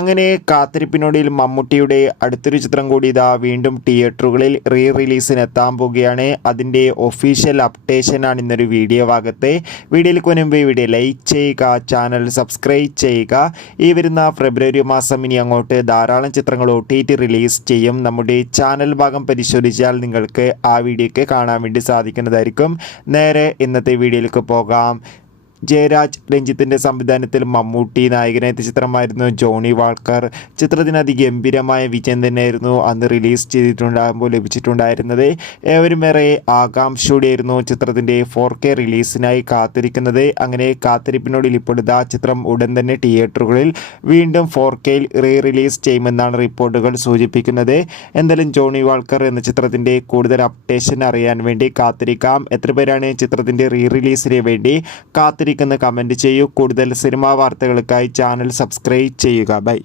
അങ്ങനെ കാത്തിരിപ്പിനൊടിയിൽ മമ്മൂട്ടിയുടെ അടുത്തൊരു ചിത്രം കൂടി ഇതാ വീണ്ടും തിയേറ്ററുകളിൽ റീ റിലീസിന് എത്താൻ പോവുകയാണ്. അതിന്റെ ഒഫീഷ്യൽ അപ്ഡേഷനാണ് ഇന്നൊരു വീഡിയോ ഭാഗത്തെ. വീഡിയോയിലേക്ക് മുൻപ് വീഡിയോ ലൈക്ക് ചെയ്യുക ചാനൽ സബ്സ്ക്രൈബ് ചെയ്യുക. ഈ വരുന്ന ഫെബ്രുവരി മാസം ഇനി അങ്ങോട്ട് ധാരാളം ചിത്രങ്ങൾ ഒ റിലീസ് ചെയ്യും. നമ്മുടെ ചാനൽ ഭാഗം പരിശോധിച്ചാൽ നിങ്ങൾക്ക് ആ വീഡിയോയ്ക്ക് കാണാൻ വേണ്ടി സാധിക്കുന്നതായിരിക്കും. നേരെ ഇന്നത്തെ വീഡിയോയിലേക്ക് പോകാം. ജയരാജ് രഞ്ജിത്തിന്റെ സംവിധാനത്തിൽ മമ്മൂട്ടി നായകനായ ചിത്രമായിരുന്നു ജോണി വാൾക്കർ. ചിത്രത്തിന് അതിഗംഭീരമായ വിജയം തന്നെയായിരുന്നു അന്ന് റിലീസ് ചെയ്തിട്ടുണ്ടാകുമ്പോൾ ലഭിച്ചിട്ടുണ്ടായിരുന്നത്. ഏവരും ഏറെ ആകാംക്ഷയോടെയായിരുന്നു ചിത്രത്തിന്റെ ഫോർ കെ റിലീസിനായി കാത്തിരിക്കുന്നത്. അങ്ങനെ കാത്തിരിപ്പിനോടിൽ ഇപ്പോൾ ആ ചിത്രം ഉടൻ തന്നെ തിയേറ്ററുകളിൽ വീണ്ടും ഫോർ കെയിൽ റീ റിലീസ് ചെയ്യുമെന്നാണ് റിപ്പോർട്ടുകൾ സൂചിപ്പിക്കുന്നത്. എന്തായാലും ജോണി വാൾക്കർ എന്ന ചിത്രത്തിന്റെ കൂടുതൽ അപ്ഡേഷൻ അറിയാൻ വേണ്ടി കാത്തിരിക്കാം. എത്ര പേരാണ് ചിത്രത്തിന്റെ റീ റിലീസിന് വേണ്ടി കാത്തിരിക്കുന്ന കമന്റ് ചെയ്യൂ. കൂടുതൽ സിനിമാ വാർത്തകൾക്കായി ചാനൽ സബ്സ്ക്രൈബ് ചെയ്യുക. ബൈ.